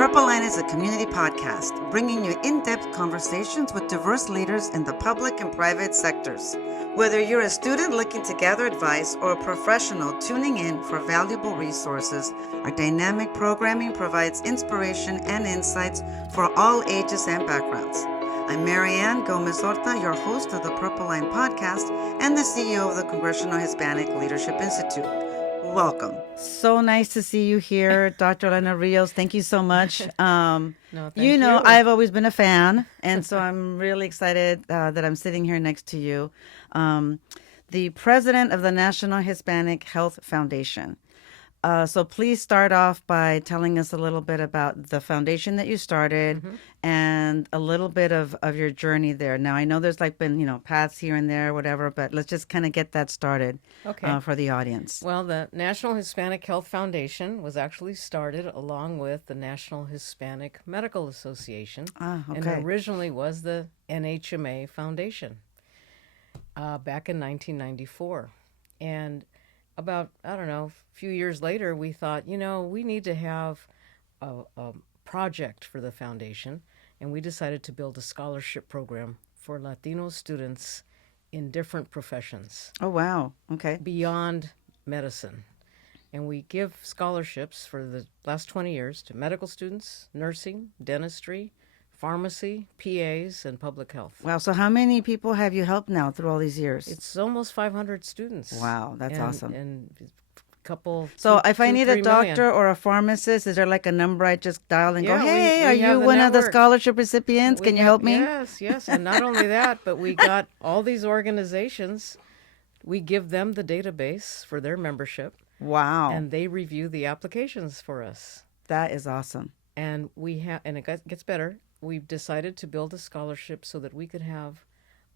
Purple Line is a community podcast bringing you in-depth conversations with diverse leaders in the public and private sectors. Whether you're a student looking to gather advice or a professional tuning in for valuable resources, our dynamic programming provides inspiration and insights for all ages and backgrounds. I'm Ann Gomez Orta, your host of the Purple Line podcast and the CEO of the Congressional Hispanic Leadership Institute. Welcome. So nice to see you here, Dr. Elena Rios. Thank you so much. Thank you. I've always been a fan, and so I'm really excited that I'm sitting here next to you. The president of the National Hispanic Health Foundation. So please start off by telling us a little bit about the foundation that you started and a little bit of your journey there. Now, I know there's been, paths here and there, whatever, but let's just kind of get that started for the audience. Well, the National Hispanic Health Foundation was actually started along with the National Hispanic Medical Association. And originally was the NHMA Foundation back in 1994. And about, a few years later, we thought, we need to have a project for the foundation, and we decided to build a scholarship program for Latino students in different professions. Oh, wow. Okay. Beyond medicine. And we give scholarships for the last 20 years to medical students, nursing, dentistry, pharmacy, PAs, and public health. Wow. So how many people have you helped now through all these years? It's almost 500 students. Wow. That's awesome. And a couple. So if I need a doctor or a pharmacist, is there a number I just dial and go, hey, are you one of the scholarship recipients? Can you help me? Yes. And not only that, but we got all these organizations. We give them the database for their membership. Wow. And they review the applications for us. That is awesome. And and it gets better. We've decided to build a scholarship so that we could have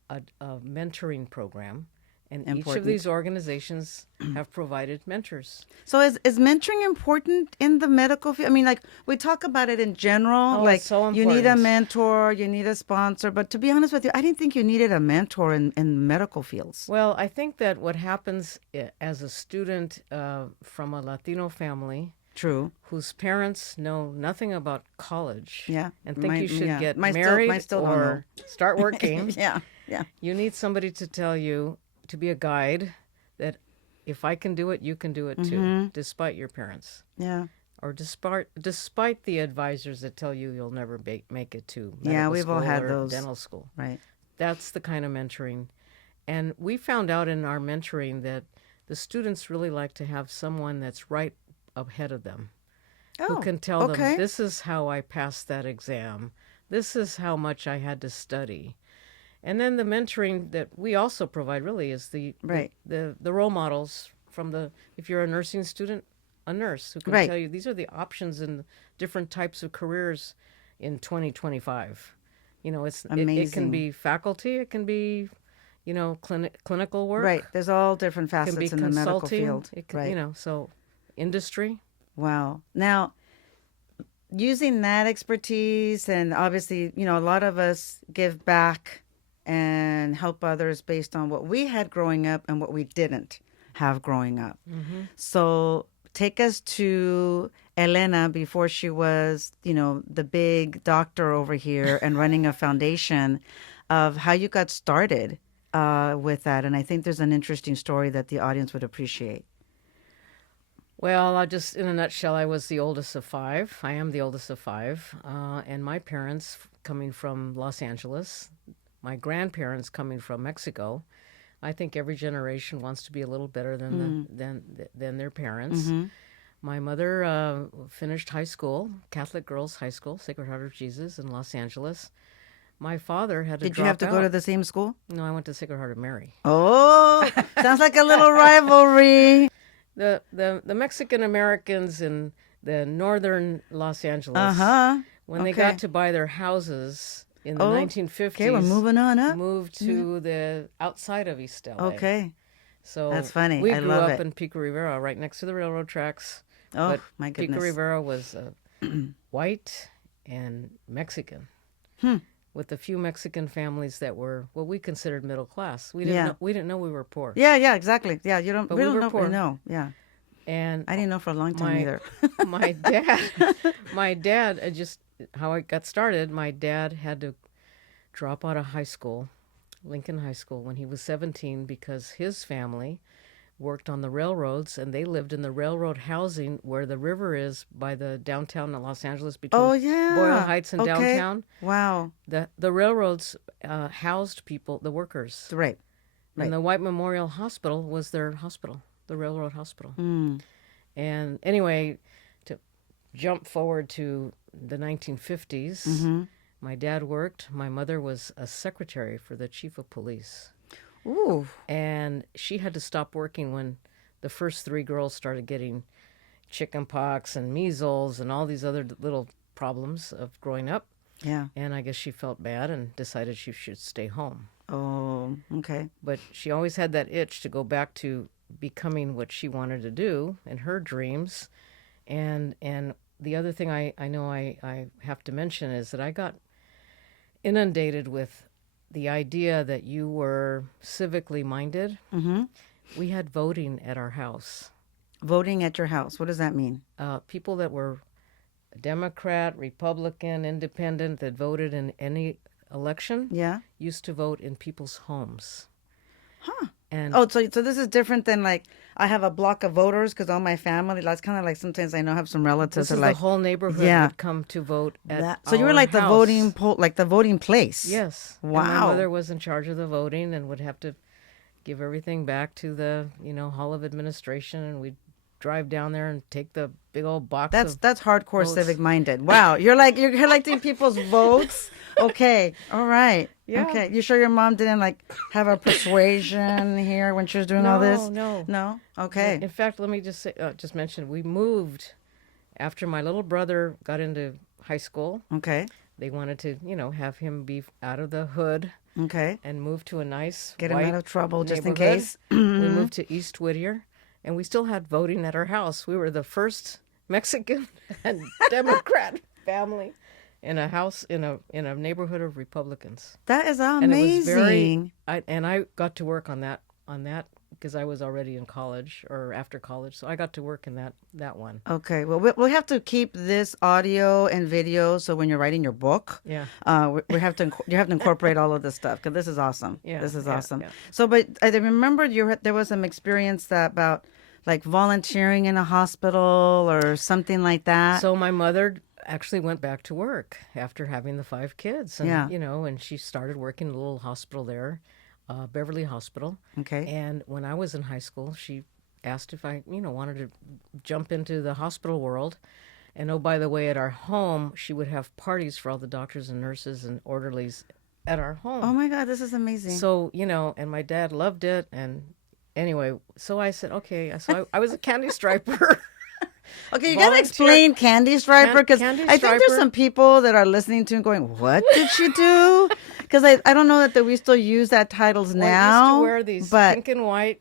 a mentoring program, and each of these organizations have provided mentors. So is mentoring important in the medical field? I mean, we talk about it in general, it's so important. You need a mentor, you need a sponsor, but to be honest with you, I didn't think you needed a mentor in medical fields. Well, I think that what happens as a student from a Latino family, true, whose parents know nothing about college, and think you should get married or start working. Yeah. You need somebody to tell you, to be a guide, that if I can do it, you can do it too, despite your parents. Yeah. Or despite the advisors that tell you you'll never make it to medical we've school all had or those. dental school. Right. That's the kind of mentoring. And we found out in our mentoring that the students really like to have someone that's right ahead of them, who can tell them, this is how I passed that exam. This is how much I had to study. And then the mentoring that we also provide really is the role models from if you're a nursing student, a nurse who can tell you these are the options in different types of careers in 2025. It's amazing. It can be faculty, it can be, clinical work. Right. There's all different facets in the medical field. It can, so industry. Wow. Now, using that expertise, and obviously, a lot of us give back and help others based on what we had growing up and what we didn't have growing up. So take us to Elena before she was, the big doctor over here and running a foundation, of how you got started with that. And I think there's an interesting story that the audience would appreciate. Well, in a nutshell, I was the oldest of five. I am the oldest of five. And my parents coming from Los Angeles, my grandparents coming from Mexico. I think every generation wants to be a little better than their parents. My mother finished high school, Catholic Girls High School, Sacred Heart of Jesus in Los Angeles. My father had to Did you have to go to the same school? No, I went to Sacred Heart of Mary. Oh, sounds like a little rivalry. The Mexican Americans in the northern Los Angeles, when they got to buy their houses in the 1950s, we're moving on up. Moved to the outside of East LA. Okay. So that's funny. We I grew love up it. in Pico Rivera, right next to the railroad tracks. Oh, but my goodness. Pico Rivera was white and Mexican. With a few Mexican families that were what we considered middle class. We didn't know we were poor. Yeah, exactly. Yeah, you don't. But we we don't were know. poor. No, yeah. And I didn't know for a long time either. my dad, just how I got started, my dad had to drop out of high school, Lincoln High School, when he was 17 because his family worked on the railroads, and they lived in the railroad housing where the river is by the downtown Los Angeles between Boyle Heights and downtown. Wow. The railroads housed people, the workers. Right. And the White Memorial Hospital was their hospital, the railroad hospital. And anyway, to jump forward to the 1950s, my dad worked. My mother was a secretary for the chief of police. Ooh. And she had to stop working when the first 3 girls started getting chicken pox and measles and all these other little problems of growing up. Yeah. And I guess she felt bad and decided she should stay home. Oh, okay. But she always had that itch to go back to becoming what she wanted to do in her dreams. And the other thing I know I have to mention is that I got inundated with the idea that you were civically minded. We had voting at our house. Voting at your house. What does that mean? People that were Democrat, Republican, Independent, that voted in any election used to vote in people's homes. Huh. And so this is different than like I have a block of voters because all my family. That's kind of like sometimes I know I have some relatives. This is like the whole neighborhood would come to vote at so you were like house. the voting like the voting place. Yes. Wow. And my mother was in charge of the voting and would have to give everything back to the Hall of Administration, and we'd drive down there and take the big old box. That's hardcore votes. civic minded. Wow, you're collecting people's votes. Okay, all right. Yeah. Okay, you sure your mom didn't like have a persuasion here when she was doing all this? No. Okay. In fact, let me just mention we moved after my little brother got into high school. Okay. They wanted to have him be out of the hood. Okay. And move to a nice get him out of trouble just in neighborhood. case. We moved to East Whittier. And we still had voting at our house. We were the first Mexican and Democrat family in a house in a neighborhood of Republicans. That is amazing. And it was very. I got to work on that because I was already in college or after college, so I got to work in that one. Okay. Well, we'll have to keep this audio and video so when you're writing your book, you have to incorporate all of this stuff because this is awesome. Yeah, this is awesome. Yeah. So, but I remember there was some experience about like volunteering in a hospital or something like that. So my mother actually went back to work after having the 5 kids, and and she started working in a little hospital there. Beverly Hospital. Okay. And when I was in high school, she asked if I, wanted to jump into the hospital world. And oh, by the way, at our home, she would have parties for all the doctors and nurses and orderlies at our home. Oh my God, this is amazing. So, and my dad loved it. And anyway, so I said, okay. So I was a candy striper. Okay, you gotta explain candy striper because I think there's some people that are listening to and going, "What did she do?" Because I don't know that we still use that titles now. I used to wear these pink and white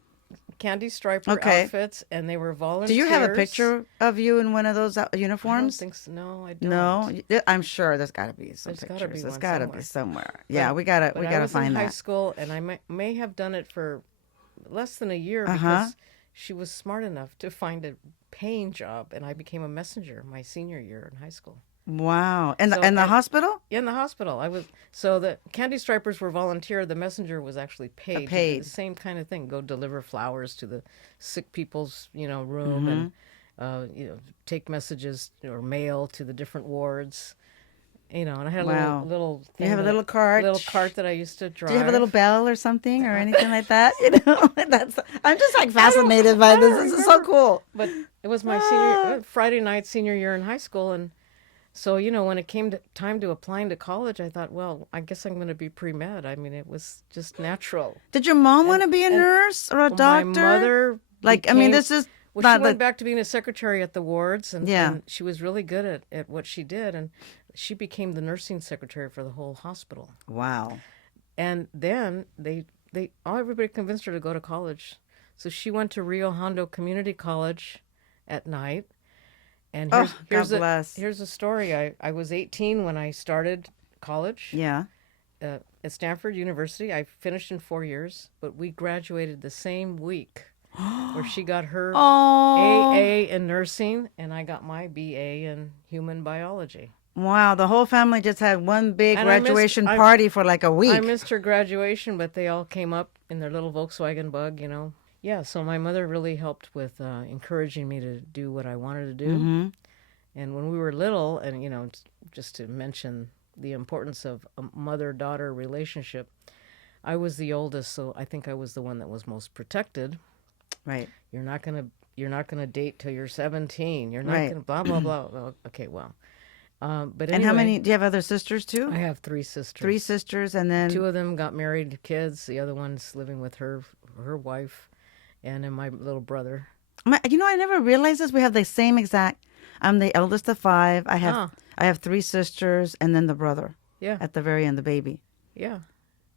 candy striper outfits, and they were volunteers. Do you have a picture of you in one of those uniforms? I don't think so. No, I don't. No, I'm sure there's got to be some pictures. There's got to be somewhere. Yeah, we gotta find that. I was in high school, and I may have done it for less than a year because she was smart enough to find a paying job, and I became a messenger my senior year in high school. Wow. And the hospital? In the hospital. So the candy stripers were volunteer, the messenger was actually paid. To do the same kind of thing. Go deliver flowers to the sick people's, room and take messages or mail to the different wards. And I had a little thing. You have a little cart? Little cart that I used to drive. Do you have a little bell or something or anything like that? I'm just fascinated by this. This is so cool. But it was my Friday night senior year in high school, and so when it came to time to applying to college, I thought, well, I guess I'm going to be pre-med. I mean, it was just natural. Did your mom want to be a nurse or a doctor? My mother, this is. Well, she went back to being a secretary at the wards, and she was really good at what she did, and she became the nursing secretary for the whole hospital. Wow. And then everybody convinced her to go to college. So she went to Rio Hondo Community College at night. And here's a story. I was 18 when I started college. Yeah. At Stanford University. I finished in 4 years, but we graduated the same week where she got her Oh, AA in nursing, and I got my BA in human biology. wow. The whole family just had one big And graduation party for like a I week. missed her graduation, but they all came up in their little Volkswagen Bug, you know. Yeah, so my mother really helped with encouraging me to do what I wanted to do. Mm-hmm. And when we were little, and, you know, just to mention the importance of a mother-daughter relationship, I was the oldest, so I think I was the one that was most protected. Right. You're not gonna date till you're 17. You're not Right. gonna blah blah blah. Well, okay, well, but And anyway, how many? Do you have other sisters too? I have three sisters. Three sisters, and then Two of them got married, kids. The other one's living with her wife, and then my little brother. You know, I never realized this. We have the same exact. I'm the eldest of five. I have three sisters, and then the brother. Yeah. At the very end, the baby. Yeah.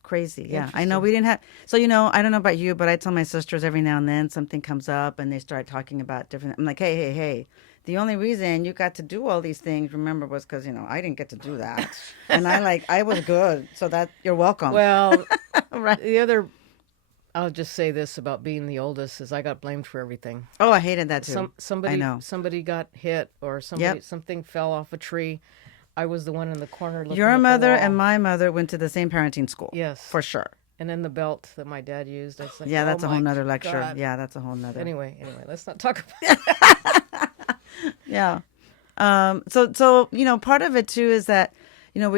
Crazy. Yeah. I know we didn't have. So, you know, I don't know about you, but I tell my sisters every now and then something comes up and they start talking about different. I'm like, hey. The only reason you got to do all these things, remember, was because, you know, I didn't get to do that. And I was good. So that you're welcome. Well, right. The other, I'll just say this about being the oldest is I got blamed for everything. Oh, I hated that too. Somebody got hit or something fell off a tree. I was the one in the corner looking Your at mother the wall. and my mother went to the same parenting school. Yes. For sure. And then the belt that my dad used. I was like, yeah, that's oh a whole nother God. lecture. Yeah, that's a whole nother. Anyway, let's not talk about it. Yeah. So you know, part of it too is that, you know,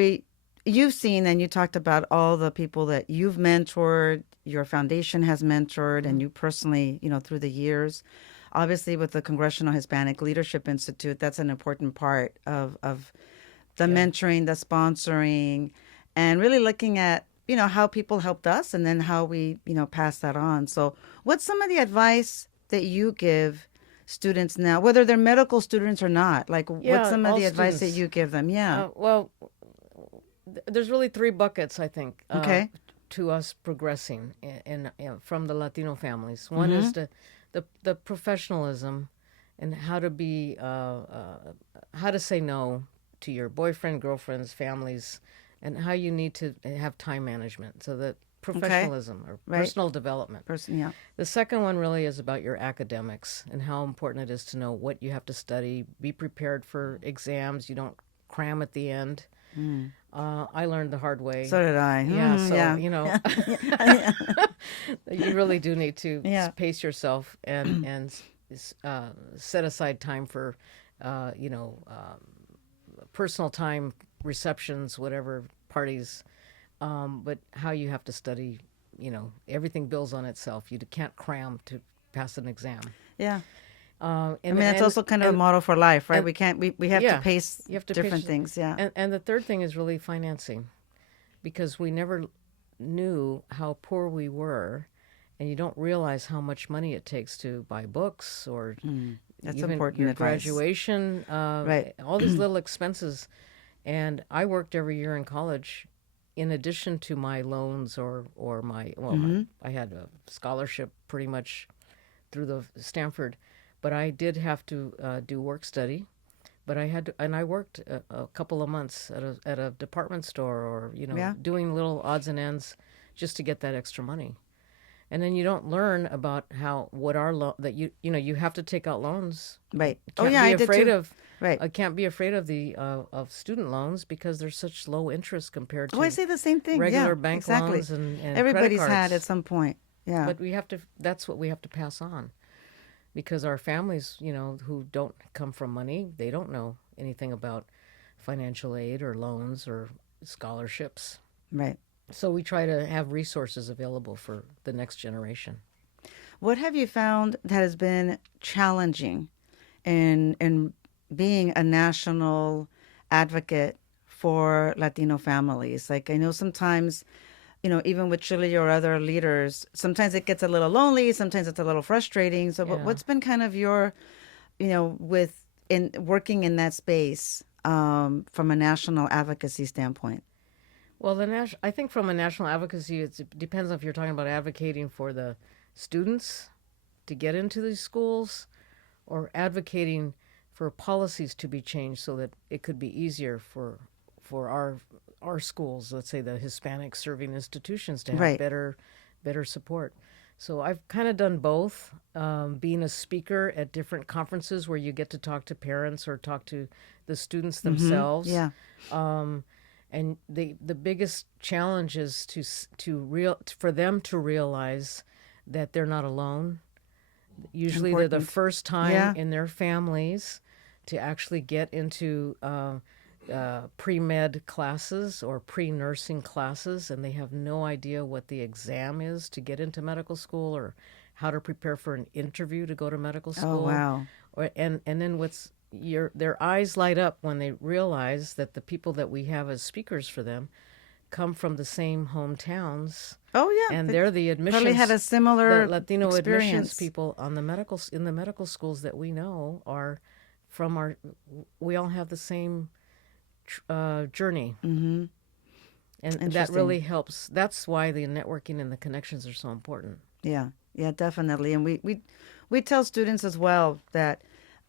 you've seen and you talked about all the people that you've mentored, your foundation has mentored, and you personally, you know, through the years. Obviously, with the Congressional Hispanic Leadership Institute, that's an important part of the mentoring, the sponsoring, and really looking at, you know, how people helped us and then how we, you know, pass that on. So what's some of the advice that you give students now, whether they're medical students or not? Like, what's some of the advice that you give them? Yeah. Well, there's really three buckets, I think, Okay. to us progressing in from the Latino families. One is the professionalism and how to be, how to say no to your boyfriend, girlfriends, families, and how you need to have time management. So that professionalism or personal development. Yeah. The second one really is about your academics and how important it is to know what you have to study, be prepared for exams. You don't cram at the end. I learned the hard way. So did I. Yeah, you know, you really do need to pace yourself and set aside time for, you know, personal time, receptions, whatever, parties. But how you have to study, you know, everything builds on itself. You can't cram to pass an exam. Yeah. That's also kind of a model for life, right? We have to pace different things. Yeah. And the third thing is really financing, because we never knew how poor we were, and you don't realize how much money it takes to buy books or That's even important your advice. graduation, all these little expenses. And I worked every year in college in addition to my loans or my, I had a scholarship pretty much through the Stanford, but I did have to do work study. But I worked a couple of months at a department store or, you know, doing little odds and ends just to get that extra money. And then you don't learn about you have to take out loans. Right. I did too. Right. I can't be afraid of the of student loans because they're such low interest compared to I say the same thing. regular bank loans and everybody's credit cards. had at some point. Yeah. But that's what we have to pass on, because our families, you know, who don't come from money, they don't know anything about financial aid or loans or scholarships. Right. So we try to have resources available for the next generation. What have you found that has been challenging in being a national advocate for Latino families? Like, I know sometimes, you know, even with CHLI or other leaders, sometimes it gets a little lonely, sometimes it's a little frustrating. So what's been kind of your, you know, in working in that space from a national advocacy standpoint? Well, I think from a national advocacy, it depends on if you're talking about advocating for the students to get into these schools or advocating for policies to be changed so that it could be easier for our schools, let's say the Hispanic serving institutions, to have better support. So I've kind of done both, being a speaker at different conferences where you get to talk to parents or talk to the students themselves. Yeah. And the biggest challenge is for them to realize that they're not alone. Usually they're the first time in their families to actually get into pre-med classes or pre-nursing classes, and they have no idea what the exam is to get into medical school or how to prepare for an interview to go to medical school. Oh, wow. And then their eyes light up when they realize that the people that we have as speakers for them come from the same hometowns. Oh, yeah. And they're the admissions. Probably had a similar Latino experience. Admissions people in the medical schools that we know are from we all have the same journey. Mm-hmm. And that really helps. That's why the networking and the connections are so important. Yeah, definitely. And we tell students as well that,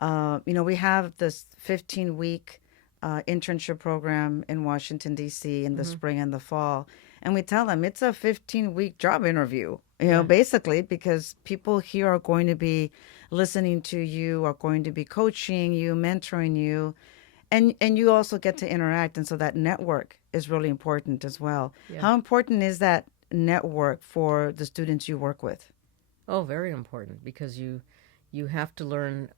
we have this 15-week internship program in Washington, D.C. in the spring and the fall. And we tell them it's a 15-week job interview, basically, because people here are going to be listening to you, are going to be coaching you, mentoring you. And you also get to interact. And so that network is really important as well. Yeah. How important is that network for the students you work with? Oh, very important, because you have to learn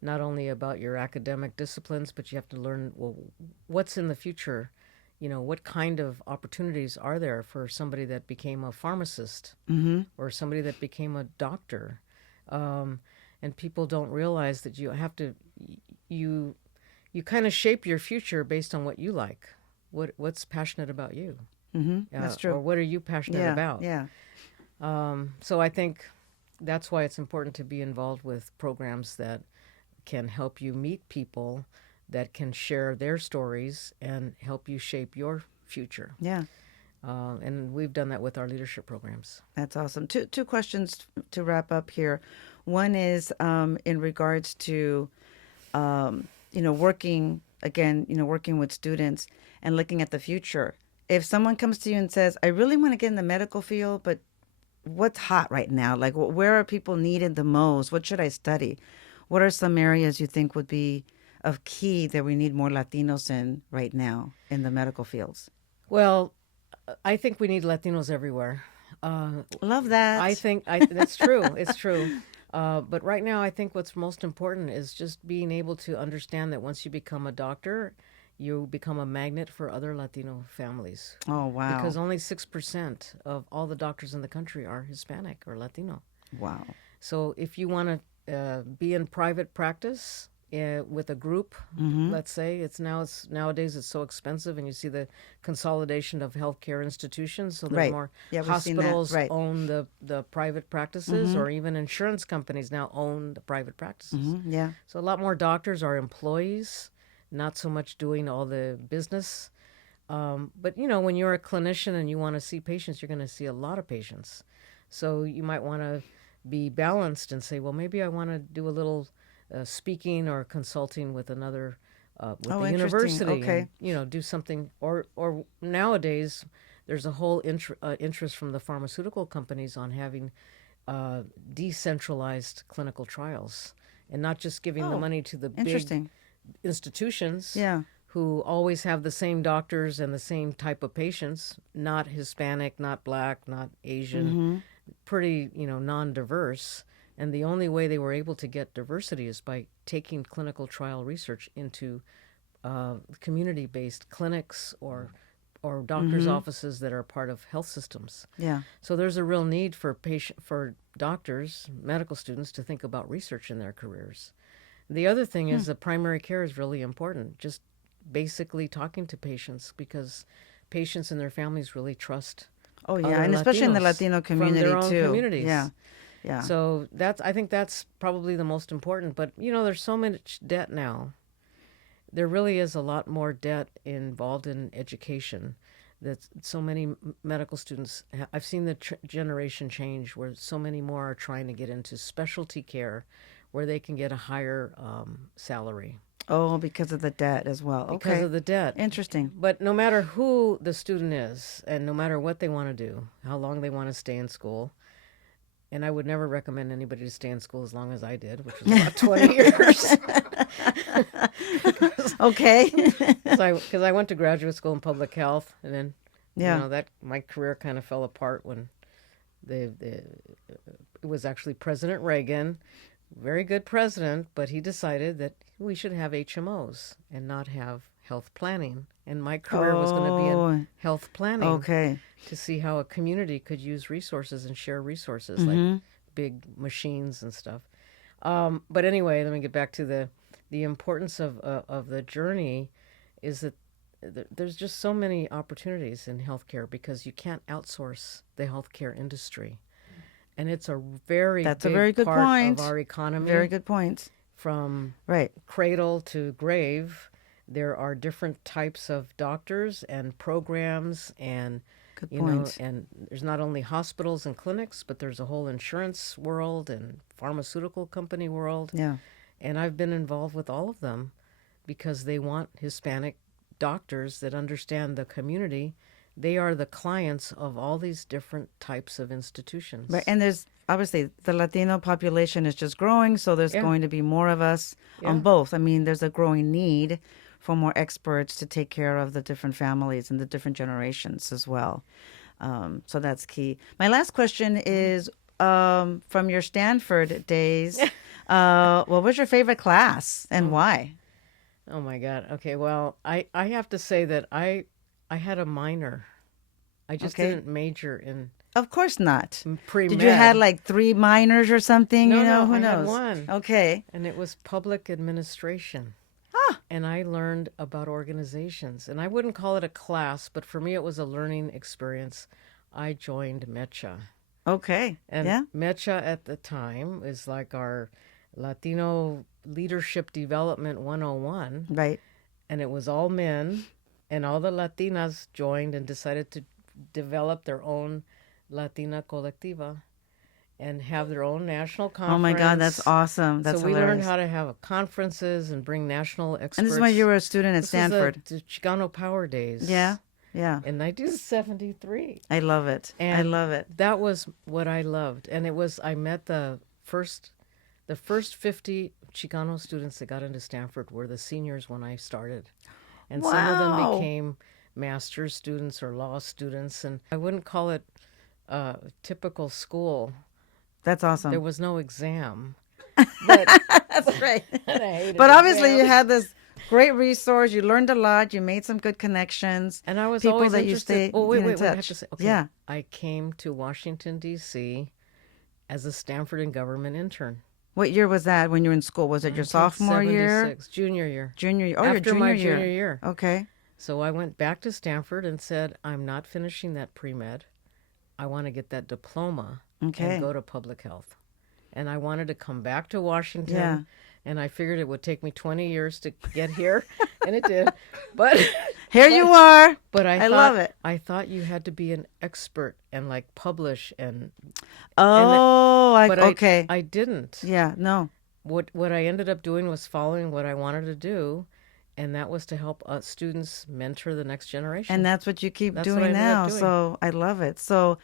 not only about your academic disciplines, but you have to learn, well, what's in the future. What kind of opportunities are there for somebody that became a pharmacist or somebody that became a doctor? And people don't realize that you have to, you kind of shape your future based on what you like, what's passionate about you. That's true. Or what are you passionate about? Yeah. So I think that's why it's important to be involved with programs that can help you meet people that can share their stories and help you shape your future. Yeah. And we've done that with our leadership programs. That's awesome. Two questions to wrap up here. One is in regards to, working with students and looking at the future. If someone comes to you and says, I really want to get in the medical field, but what's hot right now? Like, where are people needed the most? What should I study? What are some areas you think would be of key that we need more Latinos in right now in the medical fields? Well, I think we need Latinos everywhere. Love that. I think that's true. It's true. But right now, I think what's most important is just being able to understand that once you become a doctor, you become a magnet for other Latino families. Oh, wow. Because only 6% of all the doctors in the country are Hispanic or Latino. Wow. So if you want to be in private practice with a group, let's say, nowadays it's so expensive, and you see the consolidation of healthcare institutions, so there's more hospitals own the private practices, or even insurance companies now own the private practices. Yeah. So a lot more doctors are employees, not so much doing all the business. But when you're a clinician and you want to see patients, you're going to see a lot of patients. So you might want to be balanced and say, well, maybe I want to do a little speaking or consulting with another with the university. Okay. And, do something. Or nowadays, there's a whole interest from the pharmaceutical companies on having decentralized clinical trials, and not just giving the money to the big institutions who always have the same doctors and the same type of patients, not Hispanic, not Black, not Asian, pretty, non-diverse. And the only way they were able to get diversity is by taking clinical trial research into community-based clinics or doctors' offices that are part of health systems. Yeah. So there's a real need for doctors, medical students, to think about research in their careers. The other thing is that primary care is really important. Just basically talking to patients, because patients and their families really trust. Oh yeah, and especially in the Latino community from their own too. Communities. Yeah. So I think that's probably the most important. But there's so much debt now. There really is a lot more debt involved in education. That so many medical students. I've seen the generation change, where so many more are trying to get into specialty care, where they can get a higher salary. Oh, because of the debt as well. Because of the debt. Interesting. But no matter who the student is, and no matter what they want to do, how long they want to stay in school, And I would never recommend anybody to stay in school as long as I did, which was about 20 years. Okay. Because I went to graduate school in public health, and then that my career kind of fell apart when it was actually President Reagan, very good president, but he decided that we should have HMOs and not have health planning. And my career was going to be in health planning to see how a community could use resources and share resources like big machines and stuff. But anyway, let me get back to the importance of the journey is that there's just so many opportunities in healthcare because you can't outsource the healthcare industry. And it's a very good part point of our economy. Very good point. From cradle to grave, there are different types of doctors and programs, and and there's not only hospitals and clinics, but there's a whole insurance world and pharmaceutical company world. Yeah. And I've been involved with all of them because they want Hispanic doctors that understand the community. They are the clients of all these different types of institutions. Right, and there's obviously the Latino population is just growing, so there's going to be more of us on both. I mean, there's a growing need for more experts to take care of the different families and the different generations as well. So that's key. My last question is from your Stanford days. What was your favorite class and why? Oh my God. Okay, well, I have to say that I had a minor. I just didn't major in. Of course not. Pre-med. Did you have like 3 minors or something? No, who I knows? had one. Okay. And it was public administration. And I learned about organizations. And I wouldn't call it a class, but for me it was a learning experience. I joined MECHA. Okay. And MECHA at the time is like our Latino Leadership Development 101. Right. And it was all men. And all the Latinas joined and decided to develop their own Latina Colectiva and have their own national conference. Oh my God, that's awesome. That's so we hilarious. learned how to have conferences and bring national experts. And this is when you were a student at Stanford. This was the Chicano Power Days. Yeah. In 1973. I love it. And I love it. That was what I loved. And I met the first 50 Chicano students that got into Stanford were the seniors when I started. And some of them became master's students or law students. And I wouldn't call it typical school. That's awesome. There was no exam. But, that's right. But obviously you had this great resource. You learned a lot. You made some good connections. And I was people always that interested. You stay wait, I have to say. Okay, yeah. I came to Washington, D.C. as a Stanford and government intern. What year was that when you were in school? Was it your sophomore year? Junior year. Junior year. Oh, After your junior my year. junior year. Okay. So I went back to Stanford and said, I'm not finishing that pre-med. I want to get that diploma and go to public health. And I wanted to come back to Washington. Yeah. And I figured it would take me 20 years to get here. And it did. But here you are. But I love it. I thought you had to be an expert and like publish and. Okay. I didn't. Yeah. No. What I ended up doing was following what I wanted to do, and that was to help students mentor the next generation. And that's what you keep doing now. So I love it. So,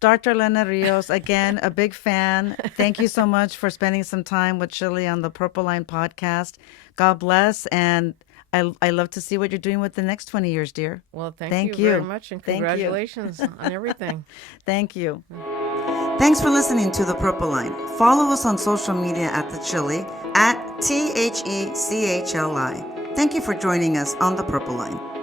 Dr. Elena Rios, again, a big fan. Thank you so much for spending some time with CHLI on the Purple Line podcast. God bless, and I love to see what you're doing with the next 20 years, dear. Well, thank you very much, and congratulations on everything. Thank you. Thanks for listening to The Purple Line. Follow us on social media at The CHLI, at THECHLI. Thank you for joining us on The Purple Line.